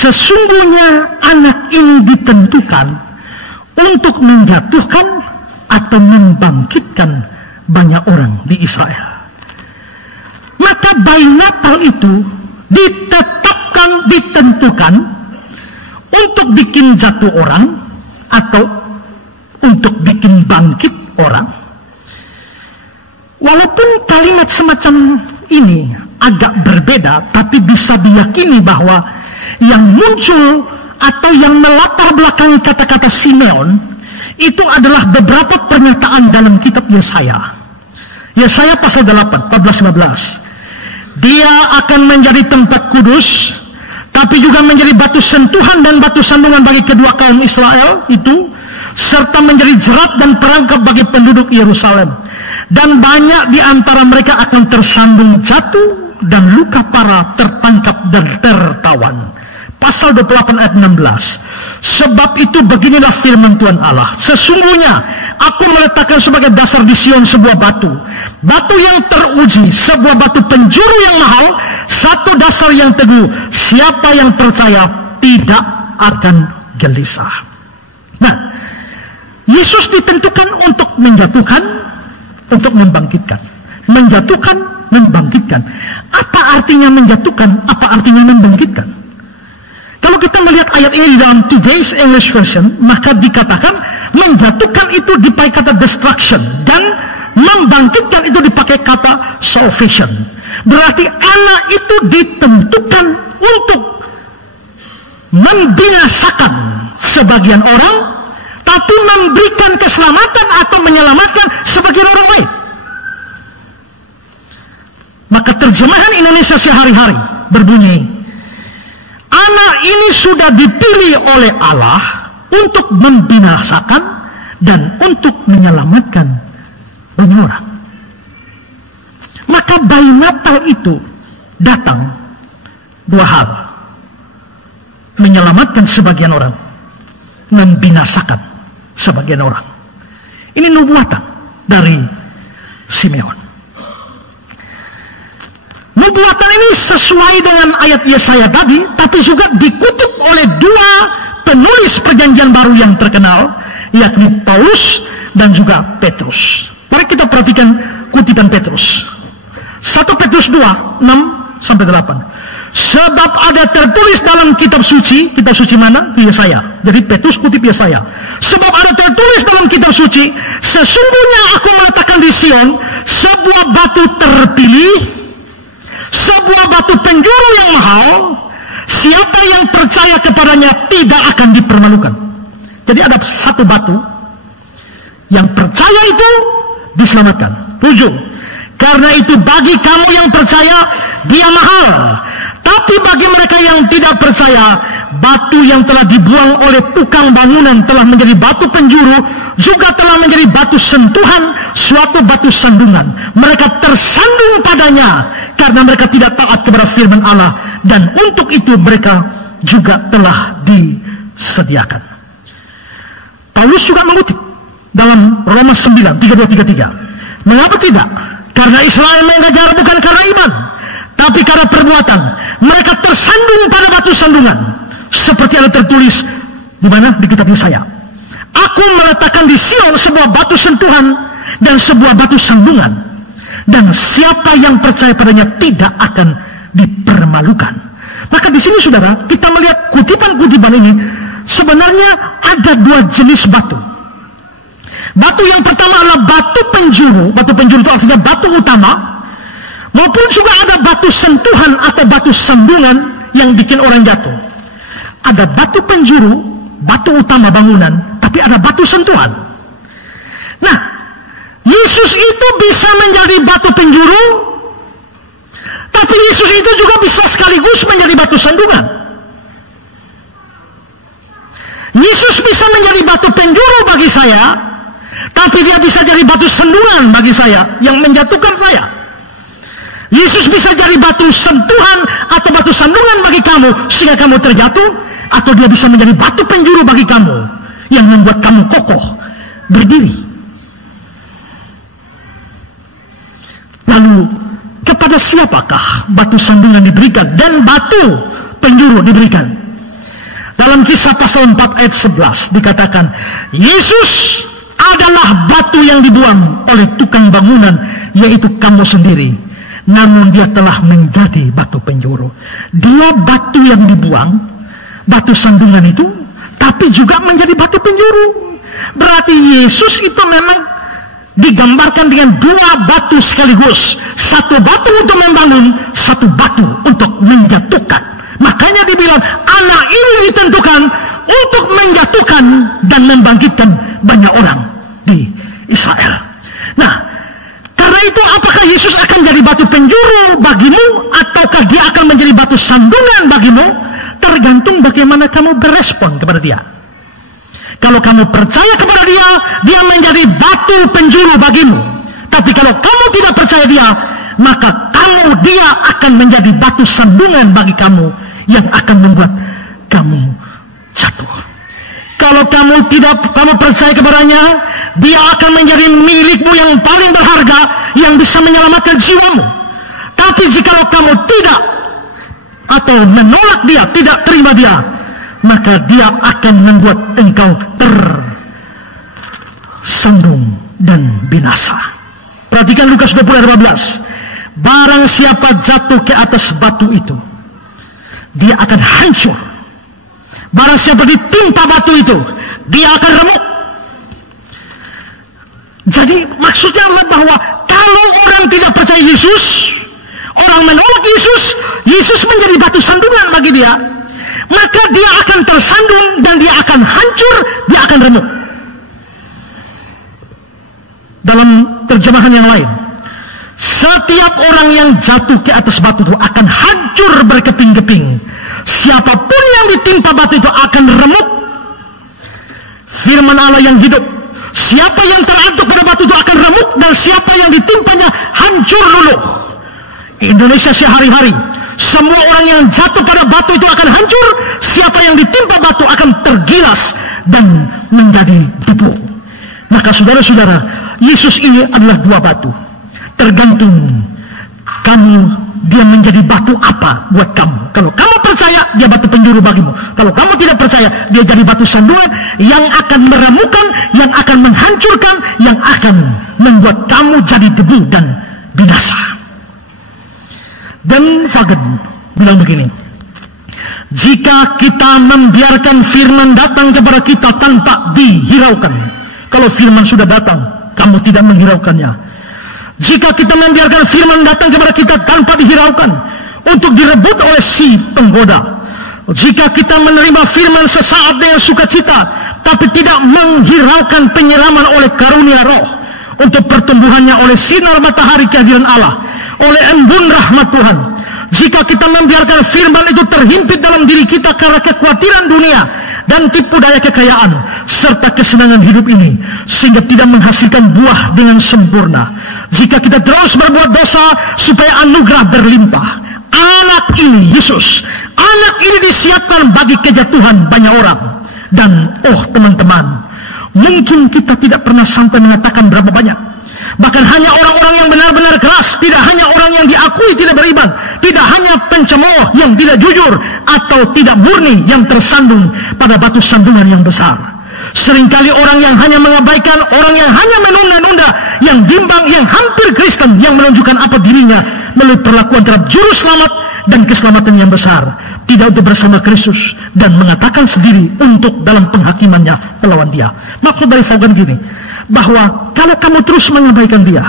Sesungguhnya anak ini ditentukan untuk menjatuhkan atau membangkitkan banyak orang di Israel. Maka bayi Natal itu ditentukan untuk bikin jatuh orang atau untuk bikin bangkit orang. Walaupun kalimat semacam ini agak berbeda, tapi bisa diyakini bahwa yang muncul atau yang melatar belakangi kata-kata Simeon itu adalah beberapa pernyataan dalam kitab Yesaya. Yesaya pasal 8, 14-15. Dia akan menjadi tempat kudus, tapi juga menjadi batu sentuhan dan batu sandungan bagi kedua kaum Israel itu, serta menjadi jerat dan perangkap bagi penduduk Yerusalem. Dan banyak di antara mereka akan tersandung jatuh dan luka parah, tertangkap dan tertawan. Pasal 28 ayat 16. Sebab itu beginilah firman Tuhan Allah. Sesungguhnya aku meletakkan sebagai dasar di Sion sebuah batu. Batu yang teruji, sebuah batu penjuru yang mahal, satu dasar yang teguh. Siapa yang percaya tidak akan gelisah. Nah, Yesus ditentukan untuk menjatuhkan, untuk membangkitkan. Menjatuhkan, membangkitkan. Apa artinya menjatuhkan? Apa artinya membangkitkan? Kalau kita melihat ayat ini di dalam Today's English Version, maka dikatakan menjatuhkan itu dipakai kata destruction, dan membangkitkan itu dipakai kata salvation. Berarti anak itu ditentukan untuk membinasakan sebagian orang, tapi memberikan keselamatan atau menyelamatkan sebagian orang lain. Maka terjemahan Indonesia sehari-hari berbunyi, anak ini sudah dipilih oleh Allah untuk membinasakan dan untuk menyelamatkan banyak orang. Maka bayi Natal itu datang dua hal: menyelamatkan sebagian orang, membinasakan sebagian orang. Ini nubuatan dari Simeon. Nubuatan ini sesuai dengan ayat Yesaya tadi, tapi juga dikutip oleh dua penulis perjanjian baru yang terkenal, yakni Paulus dan juga Petrus. Mari kita perhatikan kutipan Petrus. 1 Petrus 2, 6-8. Sebab ada tertulis dalam kitab suci mana? Di Yesaya. Jadi Petrus kutip Yesaya. Sebab ada tertulis dalam kitab suci, sesungguhnya aku meletakkan di Sion sebuah batu terpilih, sebuah batu penjuru yang mahal, siapa yang percaya kepadanya tidak akan dipermalukan. Jadi ada satu batu, yang percaya itu diselamatkan. 7. Karena itu bagi kamu yang percaya, dia mahal. Tapi bagi mereka yang tidak percaya, batu yang telah dibuang oleh tukang bangunan telah menjadi batu penjuru, juga telah menjadi batu sentuhan, suatu batu sandungan. Mereka tersandung padanya karena mereka tidak taat kepada firman Allah, dan untuk itu mereka juga telah disediakan. Paulus juga mengutip dalam Roma 9, 32-33. Mengapa tidak? Karena Israel mengajar bukan karena iman, tapi karena perbuatan. Mereka tersandung pada batu sandungan, seperti ada tertulis di mana? Di kitab Yesaya. Aku meletakkan di Sion sebuah batu sentuhan dan sebuah batu sandungan, dan siapa yang percaya padanya tidak akan dipermalukan. Maka di sini saudara, kita melihat kutipan-kutipan ini, sebenarnya ada dua jenis batu. Batu yang pertama adalah batu penjuru. Batu penjuru itu artinya batu utama, maupun juga ada batu sentuhan atau batu sandungan yang bikin orang jatuh. Ada batu penjuru, batu utama bangunan, tapi ada batu sentuhan. Nah, Yesus itu bisa menjadi batu penjuru, tapi Yesus itu juga bisa sekaligus menjadi batu sandungan. Yesus bisa menjadi batu penjuru bagi saya, tapi dia bisa jadi batu sandungan bagi saya yang menjatuhkan saya. Yesus bisa jadi batu sentuhan atau batu sandungan bagi kamu sehingga kamu terjatuh, atau dia bisa menjadi batu penjuru bagi kamu yang membuat kamu kokoh berdiri. Lalu kepada siapakah batu sandungan diberikan dan batu penjuru diberikan? Dalam Kisah pasal 4 ayat 11 dikatakan, Yesus adalah batu yang dibuang oleh tukang bangunan, yaitu kamu sendiri. Namun dia telah menjadi batu penjuru. Dia batu yang dibuang, batu sandungan itu, tapi juga menjadi batu penjuru. Berarti Yesus itu memang digambarkan dengan dua batu sekaligus. Satu batu untuk membangun, satu batu untuk menjatuhkan. Makanya dibilang anak ini ditentukan untuk menjatuhkan dan membangkitkan banyak orang di Israel. Nah, karena itu apakah Yesus akan jadi batu penjuru bagimu, ataukah dia akan menjadi batu sandungan bagimu? Tergantung bagaimana kamu berespon kepada dia. Kalau kamu percaya kepada dia, dia menjadi batu penjuru bagimu. Tapi kalau kamu tidak percaya dia, maka dia akan menjadi batu sandungan bagi kamu, yang akan membuat kamu jatuh. Kalau kamu percaya kepadanya, dia akan menjadi milikmu yang paling berharga, yang bisa menyelamatkan jiwamu. Tapi jikalau kamu tidak, atau menolak dia, tidak terima dia, maka dia akan membuat engkau tersandung dan binasa. Perhatikan Lukas 20 ayat 15. Barang siapa jatuh ke atas batu itu, dia akan hancur. Barang siapa ditimpa batu itu, dia akan remuk. Jadi maksudnya adalah bahwa kalau orang tidak percaya Yesus, orang menolak Yesus, Yesus menjadi batu sandungan bagi dia, maka dia akan tersandung dan dia akan hancur, dia akan remuk. Dalam terjemahan yang lain, setiap orang yang jatuh ke atas batu itu akan hancur berkeping-keping. Siapapun yang ditimpa batu itu akan remuk. Firman Allah yang hidup, siapa yang terantuk pada batu itu akan remuk, dan siapa yang ditimpanya hancur luluh. Indonesia sehari-hari, semua orang yang jatuh pada batu itu akan hancur. Siapa yang ditimpa batu akan tergilas dan menjadi debu. Maka saudara-saudara, Yesus ini adalah dua batu. Tergantung kamu, dia menjadi batu apa buat kamu. Kalau kamu percaya, dia batu penjuru bagimu. Kalau kamu tidak percaya, dia jadi batu sandungan yang akan meremukkan, yang akan menghancurkan, yang akan membuat kamu jadi debu dan binasa. Dan Fagen bilang begini, jika kita membiarkan firman datang kepada kita tanpa dihiraukan, kalau firman sudah datang, kamu tidak menghiraukannya. Jika kita membiarkan firman datang kepada kita tanpa dihiraukan, untuk direbut oleh si penggoda. Jika kita menerima firman sesaat dengan sukacita, tapi tidak menghiraukan penyiraman oleh karunia roh, untuk pertumbuhannya oleh sinar matahari kehadiran Allah, oleh embun rahmat Tuhan. Jika kita membiarkan firman itu terhimpit dalam diri kita karena kekhawatiran dunia dan tipu daya kekayaan serta kesenangan hidup ini, sehingga tidak menghasilkan buah dengan sempurna. Jika kita terus berbuat dosa supaya anugerah berlimpah, anak ini Yesus, anak ini disiapkan bagi kejatuhan banyak orang. Dan teman-teman, mungkin kita tidak pernah sampai mengatakan berapa banyak. Bahkan hanya orang-orang yang benar-benar keras, tidak hanya orang yang diakui tidak beriman, tidak hanya pencemooh yang tidak jujur atau tidak murni yang tersandung pada batu sandungan yang besar. Seringkali orang yang hanya mengabaikan, orang yang hanya menunda-nunda, yang bimbang, yang hampir Kristen, yang menunjukkan apa dirinya melalui perlakuan terhadap juru selamat dan keselamatan yang besar, tidak untuk bersama Kristus dan mengatakan sendiri untuk dalam penghakimannya melawan dia. Maksud dari Vaughan gini, bahwa kalau kamu terus mengabaikan dia,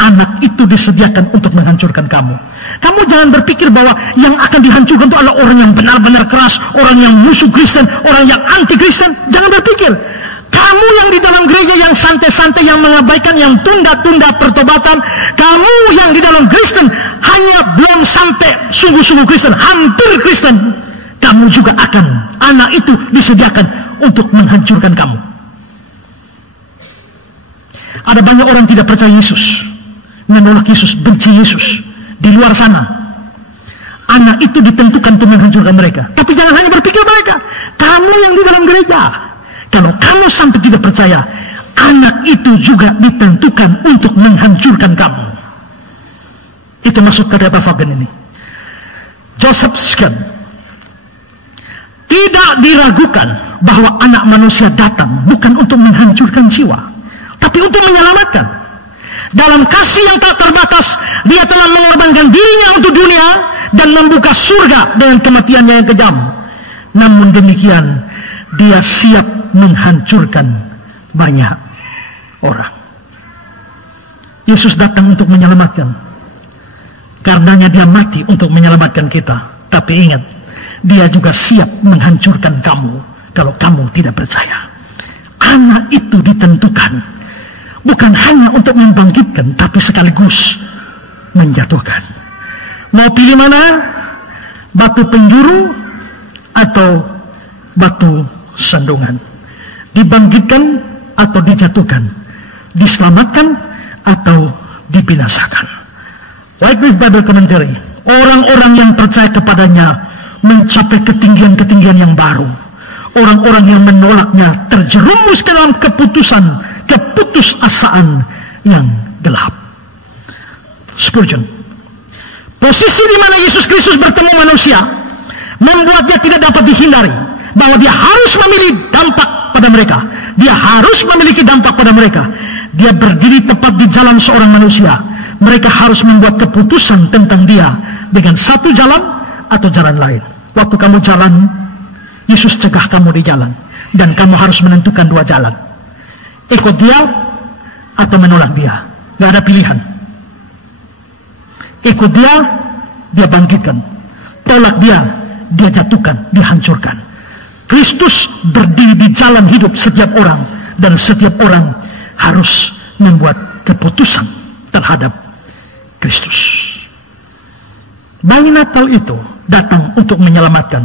anak itu disediakan untuk menghancurkan kamu. Kamu jangan berpikir bahwa yang akan dihancurkan itu adalah orang yang benar-benar keras, orang yang musuh Kristen, orang yang anti Kristen. Jangan berpikir. Kamu yang di dalam gereja yang santai-santai, yang mengabaikan, yang tunda-tunda pertobatan, kamu yang di dalam Kristen hanya belum sampai sungguh-sungguh Kristen, hampir Kristen, kamu juga akan, anak itu disediakan untuk menghancurkan kamu. Ada banyak orang tidak percaya Yesus, menolak Yesus, benci Yesus di luar sana. Anak itu ditentukan untuk menghancurkan mereka. Tapi jangan hanya berpikir mereka, kamu yang di dalam gereja. Kalau kamu sampai tidak percaya, anak itu juga ditentukan untuk menghancurkan kamu. Itu maksud kata-kata Vaughan ini. Joseph Scott, Tidak diragukan bahwa anak manusia datang bukan untuk menghancurkan jiwa, tapi untuk menyelamatkan. Dalam kasih yang tak terbatas, dia telah mengorbankan dirinya untuk dunia dan membuka surga dengan kematiannya yang kejam. Namun demikian, dia siap menghancurkan banyak orang. Yesus datang untuk menyelamatkan. Karenanya dia mati untuk menyelamatkan kita. Tapi ingat, dia juga siap menghancurkan kamu kalau kamu tidak percaya. Anak itu ditentukan bukan hanya untuk membangkitkan, tapi sekaligus menjatuhkan. Mau pilih mana? Batu penjuru atau batu sandungan? Dibangkitkan atau dijatuhkan? Diselamatkan atau dibinasakan? Wycliffe Bible Commentary, orang-orang yang percaya kepadanya mencapai ketinggian-ketinggian yang baru. Orang-orang yang menolaknya terjerumus ke dalam keputusasaan yang gelap. Spurgeon, posisi di mana Yesus Kristus bertemu manusia membuatnya tidak dapat dihindari bahwa dia harus memilih dampak pada mereka. Dia harus memiliki dampak pada mereka. Dia berdiri tepat di jalan seorang manusia. Mereka harus membuat keputusan tentang dia dengan satu jalan atau jalan lain. Waktu kamu jalan, Yesus cegah kamu di jalan, dan kamu harus menentukan dua jalan. Ikut dia atau menolak dia. Gak ada pilihan. Ikut dia, dia bangkitkan. Tolak dia, dia jatuhkan, dihancurkan. Kristus berdiri di jalan hidup setiap orang, dan setiap orang harus membuat keputusan terhadap Kristus. Bayi Natal itu datang untuk menyelamatkan,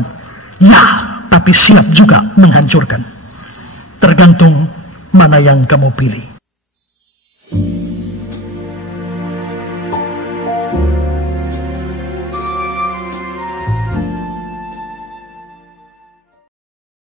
ya, tapi siap juga menghancurkan. Tergantung mana yang kamu pilih.